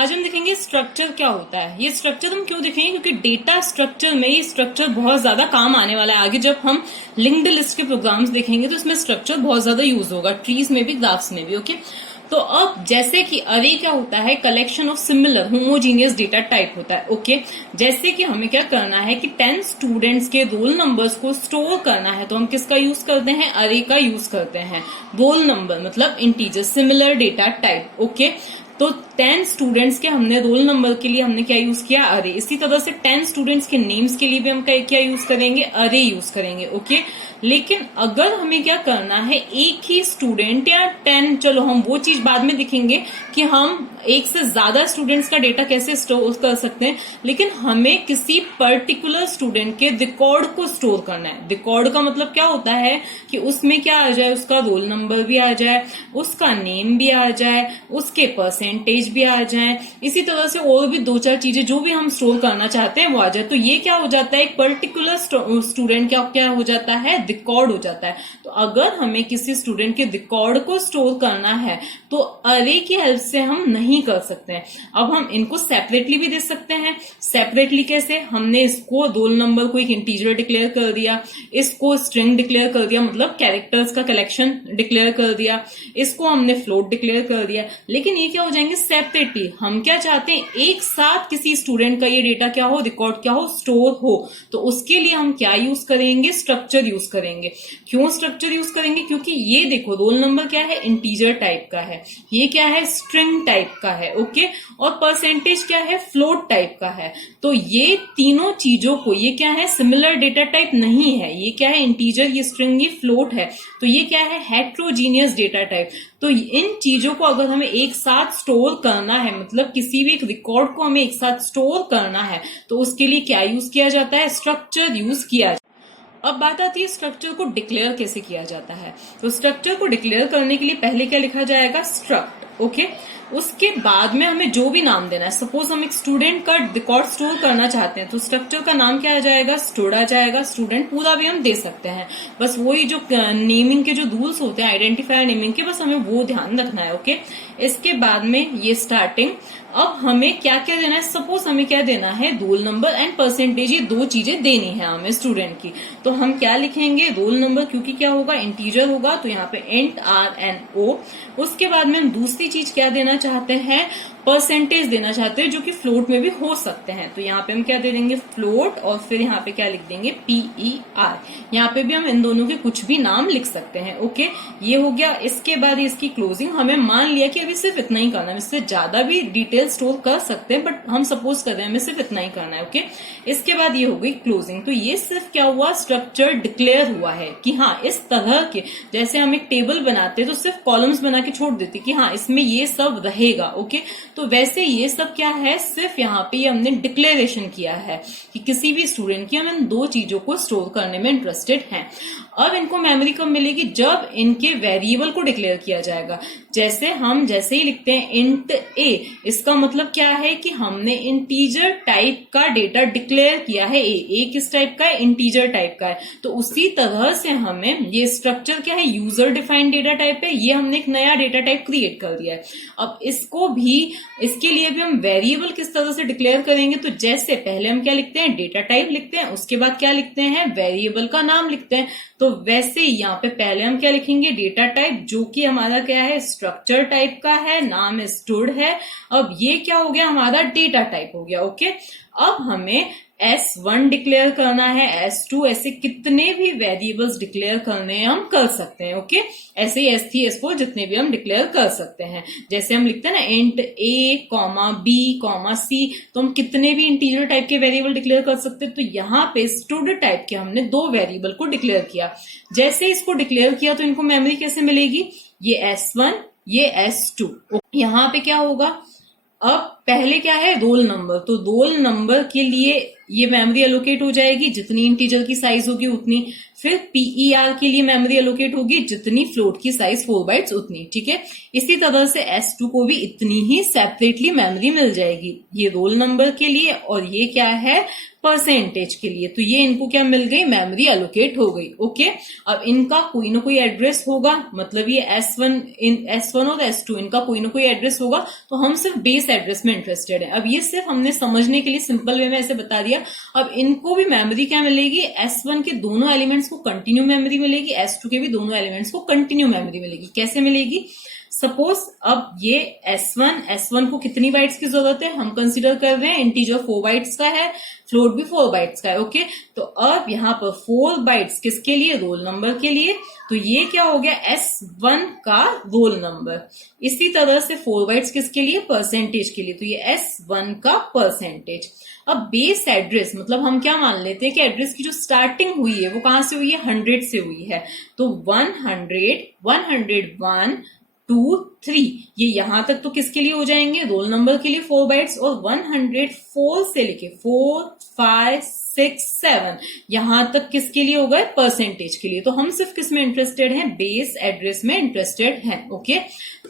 आज हम देखेंगे स्ट्रक्चर क्या होता है। ये स्ट्रक्चर हम क्यों देखेंगे, क्योंकि डेटा स्ट्रक्चर में ये स्ट्रक्चर बहुत ज्यादा काम आने वाला है। आगे जब हम लिंक्ड लिस्ट के प्रोग्राम्स देखेंगे तो इसमें स्ट्रक्चर बहुत ज्यादा यूज होगा, ट्रीज में भी, ग्राफ्स में भी। ओके, तो अब जैसे कि अरे क्या होता है, collection of similar homogeneous data type होता है। ओके, जैसे कि हमें क्या करना है कि 10 स्टूडेंट्स के रोल नंबर्स को स्टोर करना है, तो हम किसका यूज करते हैं, अरे का यूज करते हैं। रोल नंबर मतलब integer, similar data type. Okay, तो 10 स्टूडेंट्स के हमने रोल नंबर के लिए हमने क्या यूज किया, अरे। इसी तरह से 10 स्टूडेंट्स के नेम्स के लिए भी हम क्या यूज करेंगे, अरे यूज करेंगे। ओके, लेकिन अगर हमें क्या करना है, एक ही स्टूडेंट या 10, चलो हम वो चीज बाद में दिखेंगे कि हम एक से ज्यादा स्टूडेंट्स का डेटा कैसे स्टोर कर सकते हैं, लेकिन हमें किसी पर्टिकुलर स्टूडेंट के रिकॉर्ड को स्टोर करना है। रिकॉर्ड का मतलब क्या होता है कि उसमें क्या आ जाए, उसका रोल नंबर भी आ जाए, उसका नेम भी आ जाए, उसके परसेंटेज भी आ जाए, इसी तरह से और भी 2-4 चीजें जो भी हम स्टोर करना चाहते हैं वो आ जाए। तो ये क्या हो जाता है, एक पर्टिकुलर स्टूडेंट क्या हो जाता है, रिकॉर्ड हो जाता है। तो अगर हमें किसी स्टूडेंट के रिकॉर्ड को स्टोर करना है तो अरे की हेल्प से हम नहीं कर सकते हैं। अब हम इनको सेपरेटली भी दे सकते हैं। सेपरेटली कैसे, हमने इसको रोल नंबर को एक इंटीजर डिक्लेयर कर दिया, इसको स्ट्रिंग डिक्लेयर कर दिया, मतलब कैरेक्टर्स का कलेक्शन डिक्लेयर कर दिया, इसको हमने फ्लोट डिक्लेयर कर दिया। लेकिन ये क्या हो जाएंगे, सेपरेटली। हम क्या चाहते हैं, एक साथ किसी स्टूडेंट का ये डेटा क्या हो, रिकॉर्ड क्या हो, स्टोर हो। तो उसके लिए हम क्या यूज करेंगे, स्ट्रक्चर यूज करेंगे। क्यों स्ट्रक्चर यूज करेंगे, क्योंकि ये देखो रोल नंबर क्या है, इंटीजर टाइप का है, ये क्या है, स्ट्रिंग टाइप का है। ओके, और परसेंटेज क्या है, फ्लोट टाइप का है। तो ये तीनों चीजों को, ये क्या है, सिमिलर डेटा टाइप नहीं है, ये क्या है, इंटीजर, ये स्ट्रिंग, ये फ्लोट है। तो ये क्या है, हेट्रोजीनियस डेटा टाइप। तो इन चीजों को अगर हमें एक साथ स्टोर करना है, मतलब किसी भी एक रिकॉर्ड को हमें एक साथ स्टोर करना है, तो उसके लिए क्या यूज किया जाता है, स्ट्रक्चर यूज किया जाता है। अब बात आती है स्ट्रक्चर को डिक्लेयर कैसे किया जाता है। तो स्ट्रक्चर को डिक्लेयर करने के लिए पहले क्या लिखा जाएगा, स्ट्रक्ट। ओके, उसके बाद में हमें जो भी नाम देना है, सपोज हम एक स्टूडेंट का रिकॉर्ड स्टोर करना चाहते हैं तो स्ट्रक्चर का नाम क्या आ जाएगा, स्टूड आ जाएगा। स्टूडेंट पूरा भी हम दे सकते हैं, बस वही जो नेमिंग के जो रूल्स होते हैं आइडेंटिफायर नेमिंग के, बस हमें वो ध्यान रखना है। ओके, इसके बाद में ये स्टार्टिंग। अब हमें क्या क्या देना है, सपोज हमें क्या देना है, रोल नंबर एंड परसेंटेज, ये 2 चीजें देनी है हमें स्टूडेंट की। तो हम क्या लिखेंगे, रोल नंबर, क्योंकि क्या होगा, इंटीजर होगा, तो यहाँ पे इंट RNO। उसके बाद में हम दूसरी चीज क्या देना चाहते हैं, परसेंटेज देना चाहते हैं, जो कि फ्लोट में भी हो सकते हैं। तो यहाँ पे हम क्या दे देंगे, फ्लोट, और फिर यहाँ पे क्या लिख देंगे, PER। यहाँ पे भी हम इन दोनों के कुछ भी नाम लिख सकते हैं। ओके, ये हो गया। इसके बाद इसकी क्लोजिंग, हमें मान लिया कि अभी सिर्फ इतना ही करना है, इससे ज्यादा भी डिटेल स्टोर कर सकते हैं, बट हम सपोज कर रहे हैं हमें सिर्फ इतना ही करना है। ओके, इसके बाद ये हो गई क्लोजिंग। तो ये सिर्फ क्या हुआ, स्ट्रक्चर डिक्लेयर हुआ है कि हाँ, इस तरह के, जैसे हम एक टेबल बनाते हैं तो सिर्फ कॉलम्स बना के छोड़ देते कि हाँ इसमें ये सब रहेगा। ओके, तो वैसे ये सब क्या है, सिर्फ यहाँ पे हमने डिक्लेरेशन किया है कि किसी भी स्टूडेंट की हम इन 2 चीजों को स्टोर करने में इंटरेस्टेड हैं। अब इनको मेमोरी कब मिलेगी, जब इनके वेरिएबल को डिक्लेयर किया जाएगा। जैसे ही लिखते हैं इंट a, इसका मतलब क्या है कि हमने इंटीजर टाइप का डेटा डिक्लेयर किया है। a किस टाइप का है, इंटीजर टाइप का है। तो उसी तरह से हमें ये स्ट्रक्चर क्या है, यूजर डिफाइंड डेटा टाइप है, ये हमने एक नया डेटा टाइप क्रिएट कर दिया है। अब इसके लिए भी हम वेरिएबल किस तरह से डिक्लेयर करेंगे, तो जैसे पहले हम क्या लिखते हैं, डेटा टाइप लिखते हैं, उसके बाद क्या लिखते हैं, वेरिएबल का नाम लिखते हैं। तो वैसे यहाँ पे पहले हम क्या लिखेंगे, डेटा टाइप, जो कि हमारा क्या है, स्ट्रक्चर टाइप का है, नाम स्टूड है। अब ये क्या हो गया, हमारा डेटा टाइप हो गया। ओके, अब हमें S1 डिक्लेयर करना है, S2, ऐसे कितने भी वेरिएबल्स डिक्लेयर करने हैं हम कर सकते हैं। ओके, ऐसे ही S3, S4 जितने भी हम डिक्लेयर कर सकते हैं। जैसे हम लिखते हैं ना इंट A, B, C, तो हम कितने भी इंटीजर टाइप के वेरिएबल डिक्लेयर कर सकते हैं। तो यहाँ पे स्टूड टाइप के हमने 2 वेरिएबल को डिक्लेयर किया। जैसे इसको डिक्लेयर किया तो इनको मेमोरी कैसे मिलेगी, ये S1, ये S2। यहाँ पे क्या होगा, अब पहले क्या है, रोल नंबर, तो रोल नंबर के लिए ये मेमोरी एलोकेट हो जाएगी, जितनी इंटीजर की साइज होगी उतनी। फिर PER के लिए मेमोरी एलोकेट होगी, जितनी फ्लोट की साइज 4 बाइट्स उतनी। ठीक है, इसी तरह से S2 को भी इतनी ही सेपरेटली मेमोरी मिल जाएगी, ये रोल नंबर के लिए, और ये क्या है, परसेंटेज के लिए। तो ये इनको क्या मिल गई, मेमोरी एलोकेट हो गई। ओके, अब इनका कोई ना कोई एड्रेस होगा, मतलब ये S1 और S2 इनका कोई ना कोई एड्रेस होगा, तो हम सिर्फ बेस एड्रेस में में इंटरेस्टेड है। अब ये सिर्फ हमने समझने के लिए सिंपल वे में ऐसे बता दिया। अब इनको भी मेमोरी क्या मिलेगी, S1 के दोनों एलिमेंट्स को कंटिन्यू मेमोरी मिलेगी, S2 के भी दोनों एलिमेंट्स को कंटिन्यू मेमोरी मिलेगी। कैसे मिलेगी, सपोज अब ये S1 को कितनी बाइट्स की जरूरत है, हम कंसीडर कर रहे हैं इंटीजर 4 बाइट्स का है, फ्लोट भी 4 बाइट्स का है। ओके, तो अब यहाँ पर 4 बाइट्स किसके लिए, रोल नंबर के लिए। तो ये क्या हो गया, S1 का रोल नंबर। इसी तरह से 4 बाइट्स किसके लिए, परसेंटेज के लिए, तो ये S1 का परसेंटेज। अब बेस एड्रेस मतलब हम क्या मान लेते हैं कि एड्रेस की जो स्टार्टिंग हुई है वो कहां से हुई है, 100 से हुई है। तो 100, 101, 2, 3 ये यहां तक तो किसके लिए हो जाएंगे, रोल नंबर के लिए 4 बाइट्स। और 104 से लेके 4, 5, 6, 7 यहां तक किसके लिए हो गए, परसेंटेज के लिए। तो हम सिर्फ किस में इंटरेस्टेड हैं, बेस एड्रेस में इंटरेस्टेड हैं। ओके,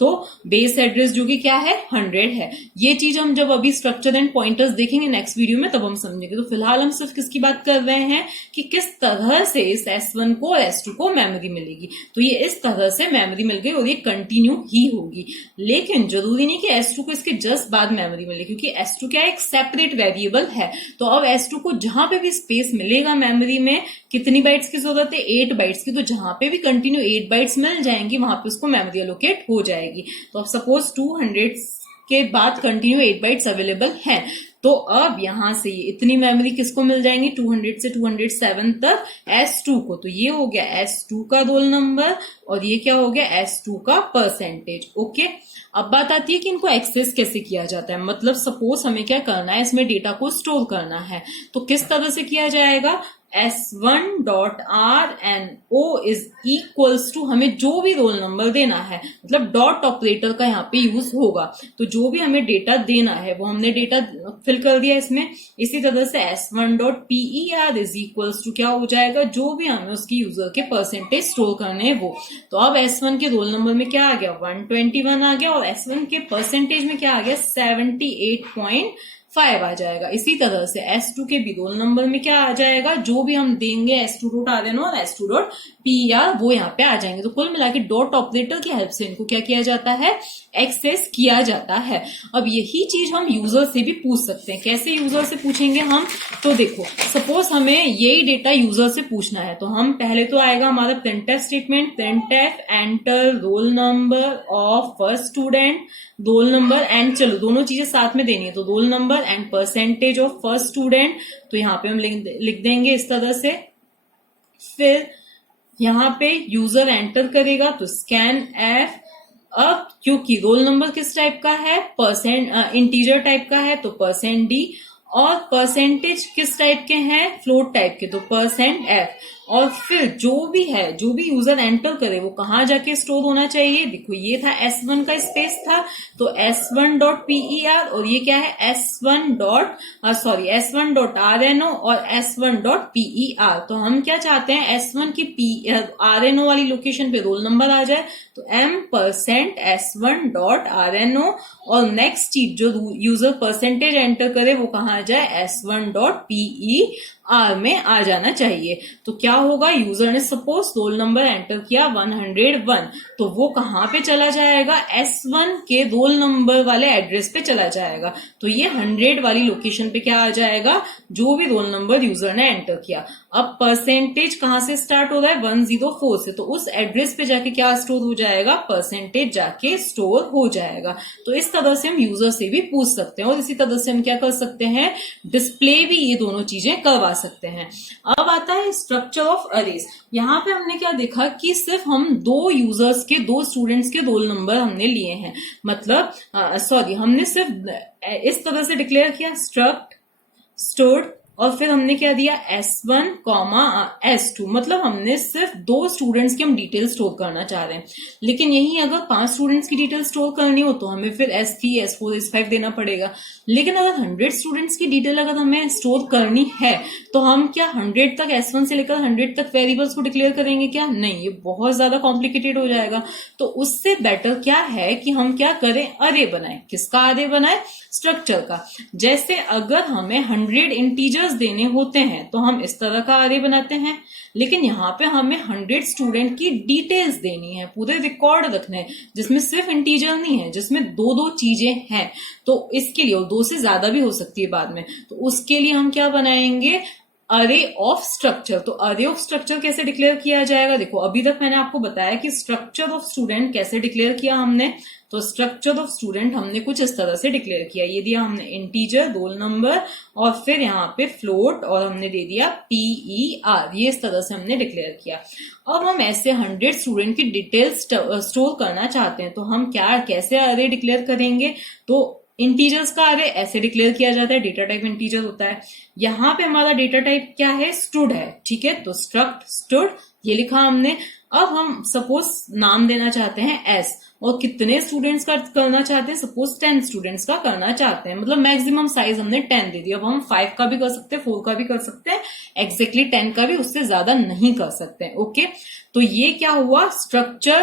तो बेस एड्रेस जो कि क्या है, 100 है। ये चीज हम जब अभी स्ट्रक्चर एंड पॉइंटर्स देखेंगे नेक्स्ट वीडियो में तब हम समझेंगे। तो फिलहाल हम सिर्फ किसकी बात कर रहे हैं कि किस तरह से इस S1 को और S2 को मेमोरी मिलेगी। तो ये इस तरह से मेमोरी मिल गई और ये कंटिन्यू ही होगी। लेकिन जरूरी नहीं कि S2 को इसके जस्ट बाद मेमोरी मिले, क्योंकि S2 क्या है, एक सेपरेट वेरिएबल है। तो अब S2 को जहां पे भी स्पेस मिलेगा मेमोरी में, कितनी बाइट्स की जरूरत है, 8 बाइट्स की। तो जहां पे भी कंटिन्यू 8 बाइट्स मिल जाएंगी वहां पे उसको मेमोरी एलोकेट हो जाएगी। तो अब सपोज 200 के बाद कंटिन्यू 8 बाइट्स अवेलेबल हैं, तो अब यहां से ये इतनी मेमोरी किसको मिल जाएंगी, 200 से 207 तक S2 को। तो ये हो गया S2 का रोल नंबर और ये क्या हो गया, S2 का परसेंटेज। ओके, अब बात आती है कि इनको एक्सेस कैसे किया जाता है। मतलब सपोज हमें क्या करना है, इसमें डेटा को स्टोर करना है, तो किस तरह से किया जाएगा, S1.RNO इज इक्वल्स टू, हमें जो भी रोल नंबर देना है, मतलब डॉट ऑपरेटर का यहाँ पे यूज होगा। तो जो भी हमें डेटा देना है वो हमने डेटा फिल कर दिया इसमें। इसी तरह से S1.PER इज इक्वल्स टू क्या हो जाएगा, जो भी हमें उसकी यूजर के परसेंटेज स्टोर करने हैं वो। तो अब S1 के रोल नंबर में क्या आ गया, 121 आ गया, और S1 के परसेंटेज में क्या आ गया, 78.5 आ जाएगा। इसी तरह से S2 के भी रोल नंबर में क्या आ जाएगा, जो भी हम देंगे S2.RNO और S2.PER वो यहाँ पे आ जाएंगे। तो कुल मिला के डॉट ऑपरेटर की हेल्प से इनको क्या किया जाता है, एक्सेस किया जाता है। अब यही चीज हम यूजर से भी पूछ सकते हैं। कैसे यूजर से पूछेंगे हम, तो देखो सपोज हमें यही डेटा यूजर से पूछना है, तो हम पहले तो आएगा हमारा printf statement, printf enter roll number of first student, roll number and, चलो दोनों चीजें साथ में देनी है, तो roll number and percentage of first student. तो यहाँ पे हम लिख देंगे इस तरह से। फिर यहाँ पे यूजर एंटर करेगा तो स्कैन एफ। अब क्योंकि रोल नंबर किस टाइप का है, इंटीजर टाइप का है, तो %d, और परसेंटेज किस टाइप के हैं, फ्लोट टाइप के, तो %f। और फिर जो भी यूजर एंटर करे वो कहाँ जाके स्टोर होना चाहिए, देखो ये था S1 का स्पेस था, तो S1.PER, और ये क्या है, S1.RNO और S1.PER। तो हम क्या चाहते हैं, S1 की RNO वाली लोकेशन पे रोल नंबर आ जाए, तो M%S1.RNO, और नेक्स्ट चीज जो यूजर परसेंटेज एंटर करे वो कहाँ आ जाए, S1.PER में आ जाना चाहिए। तो क्या होगा, यूजर ने सपोज रोल नंबर एंटर किया 101, तो वो कहाँ पे चला जाएगा, S1 के रोल नंबर वाले एड्रेस पे चला जाएगा। तो ये 100 वाली लोकेशन पे क्या आ जाएगा, जो भी रोल नंबर यूजर ने एंटर किया। अब परसेंटेज कहाँ से स्टार्ट हो रहा है, 104 से, तो उस एड्रेस पे जाके क्या स्टोर हो जाएगा, परसेंटेज जाके स्टोर हो जाएगा। तो इस तरह से हम यूजर से भी पूछ सकते हैं, और इसी तरह से हम क्या कर सकते हैं, डिस्प्ले भी ये दोनों चीजें करवा सकते हैं। अब आता है स्ट्रक्चर ऑफ अरेज। यहाँ पे हमने क्या देखा कि सिर्फ हम दो यूजर्स के, दो स्टूडेंट्स के रोल नंबर हमने लिए हैं, मतलब हमने सिर्फ इस तरह से डिक्लेयर किया, स्ट्रक्ट स्टोर्ड, और फिर हमने क्या दिया, S1, S2, मतलब हमने सिर्फ दो स्टूडेंट्स की हम डिटेल स्टोर करना चाह रहे हैं। लेकिन यही अगर 5 स्टूडेंट्स की डिटेल स्टोर करनी हो तो हमें फिर S3, S4, S5 देना पड़ेगा। लेकिन अगर 100 स्टूडेंट्स की डिटेल अगर हमें स्टोर करनी है तो हम क्या 100 तक, S1 से लेकर 100 तक वेरिएबल्स को डिक्लेयर करेंगे क्या, नहीं, ये बहुत ज्यादा कॉम्प्लिकेटेड हो जाएगा। तो उससे बेटर क्या है कि हम क्या करें, अरे बनाए। किसका अरे बनाए, स्ट्रक्चर का। जैसे अगर हमें 100 इंटीजर्स इंटीजर्स देने होते हैं तो हम इस तरह का अरे बनाते हैं, लेकिन यहाँ पे हमें 100 स्टूडेंट की डिटेल्स देनी है, पूरे रिकॉर्ड रखने हैं जिसमें सिर्फ इंटीजर नहीं है, जिसमें दो दो चीजें हैं। तो इसके लिए, और दो से ज्यादा भी हो सकती है बाद में, तो उसके लिए हम क्या बनाएंगे, अरे ऑफ स्ट्रक्चर। तो अरे ऑफ स्ट्रक्चर कैसे डिक्लेयर किया जाएगा, देखो अभी तक मैंने आपको बताया कि स्ट्रक्चर ऑफ स्टूडेंट कैसे डिक्लेयर किया हमने। तो स्ट्रक्चर ऑफ स्टूडेंट हमने कुछ इस तरह से डिक्लेयर किया, ये दिया हमने इंटीजर, रोल नंबर और फिर यहाँ पे फ्लोट और हमने दे दिया PER, ये इस तरह से हमने डिक्लेयर किया। अब हम ऐसे 100 स्टूडेंट की डिटेल्स स्टोर करना चाहते हैं तो हम क्या कैसे अरे डिक्लेयर करेंगे, तो इंटीजर्स का अरे ऐसे डिक्लेयर किया जाता है, डेटा टाइप इंटीजर होता है। यहाँ पे हमारा डेटा टाइप क्या है, स्टूड है, ठीक है, तो स्ट्रक्ट स्टूड ये लिखा हमने। अब हम सपोज नाम देना चाहते हैं एस, और कितने स्टूडेंट्स का करना चाहते हैं, सपोज 10 स्टूडेंट्स का करना चाहते हैं, मतलब मैक्सिमम साइज हमने 10 दे दिया। अब हम 5 का भी कर सकते हैं, 4 का भी कर सकते हैं, एग्जैक्टली 10 का भी, उससे ज्यादा नहीं कर सकते हैं। ओके, तो ये क्या हुआ, स्ट्रक्चर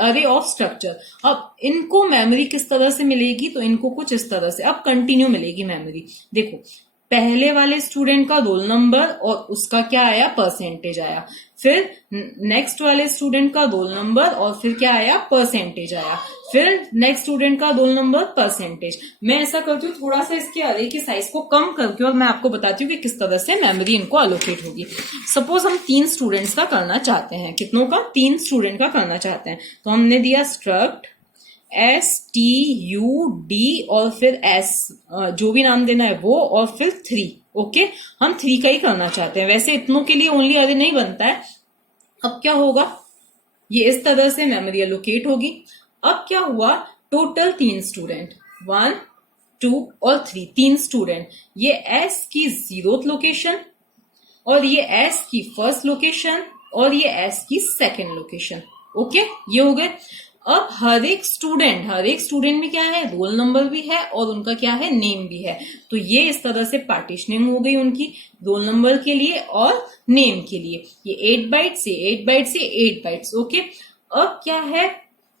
अरे ऑफ स्ट्रक्चर। अब इनको मेमोरी किस तरह से मिलेगी, तो इनको कुछ इस तरह से अब कंटिन्यू मिलेगी मेमोरी। देखो पहले वाले स्टूडेंट का रोल नंबर और उसका क्या आया, परसेंटेज आया, फिर नेक्स्ट वाले स्टूडेंट का रोल नंबर और फिर क्या आया, परसेंटेज आया, फिर नेक्स्ट स्टूडेंट का रोल नंबर, परसेंटेज। मैं ऐसा करती हूँ थोड़ा सा इसके अरे की साइज को कम करके, और मैं आपको बताती हूँ कि किस तरह से मेमोरी इनको अलोकेट होगी। सपोज हम 3 स्टूडेंट्स का करना चाहते हैं, कितनों का, 3 स्टूडेंट का करना चाहते हैं, तो हमने दिया स्ट्रक्ट STUD और फिर S, जो भी नाम देना है वो, और फिर 3। ओके, हम 3 का ही करना चाहते हैं, वैसे इतनों के लिए ओनली अरे नहीं बनता है। अब क्या होगा, ये इस तरह से मेमोरी एलोकेट होगी। अब क्या हुआ, टोटल 3 स्टूडेंट, 1 2 और 3, 3 स्टूडेंट, ये S की 0th लोकेशन और ये S की 1st लोकेशन और ये S की 2nd लोकेशन। ओके, ये हो गए। अब हर एक स्टूडेंट में क्या है, रोल नंबर भी है और उनका क्या है, नेम भी है। तो ये इस तरह से पार्टीशनिंग हो गई उनकी, रोल नंबर के लिए और नेम के लिए। ये 8 बाइट से 8 बाइट से 8 बाइट्स। ओके, अब क्या है,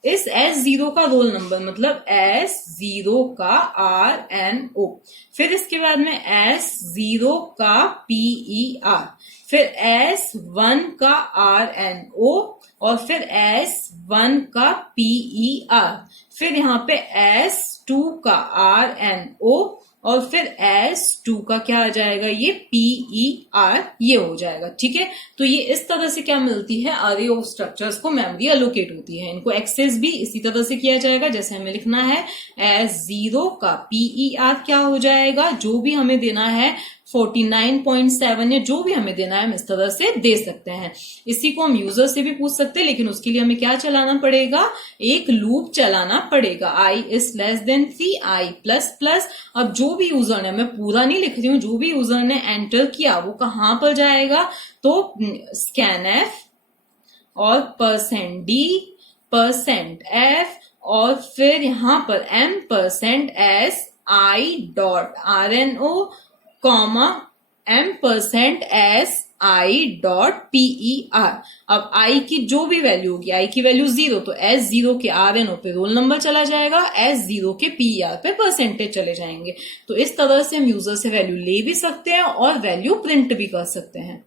इस S0 का रोल नंबर मतलब S0 का RNO, फिर इसके बाद में S0 का PER, फिर S1 का RNO और फिर S1 का PER, फिर यहाँ पे S2 का RNO और फिर S2 का क्या आ जाएगा, ये PER, ये हो जाएगा। ठीक है, तो ये इस तरह से क्या मिलती है, अरे ऑफ स्ट्रक्चर्स को मेमोरी एलोकेट होती है। इनको एक्सेस भी इसी तरह से किया जाएगा, जैसे हमें लिखना है S0 का PER क्या हो जाएगा, जो भी हमें देना है 49.7 या जो भी हमें देना है हम इस तरह से दे सकते हैं। इसी को हम यूजर से भी पूछ सकते हैं, लेकिन उसके लिए हमें क्या चलाना पड़ेगा, एक लूप चलाना पड़ेगा, i is less than 3 i++। अब जो भी यूजर ने, मैं पूरा नहीं लिख रही हूं, जो भी यूजर ने एंटर किया वो कहां पर जाएगा, तो scanf और %d %f और फिर यहां पर m%s i.rno m%s i.per। अब i की जो भी वैल्यू होगी, i की वैल्यू 0, तो S0 के RNO पे रोल नंबर चला जाएगा, S0 के PER पे परसेंटेज चले जाएंगे। तो इस तरह से हम यूजर से वैल्यू ले भी सकते हैं और वैल्यू प्रिंट भी कर सकते हैं।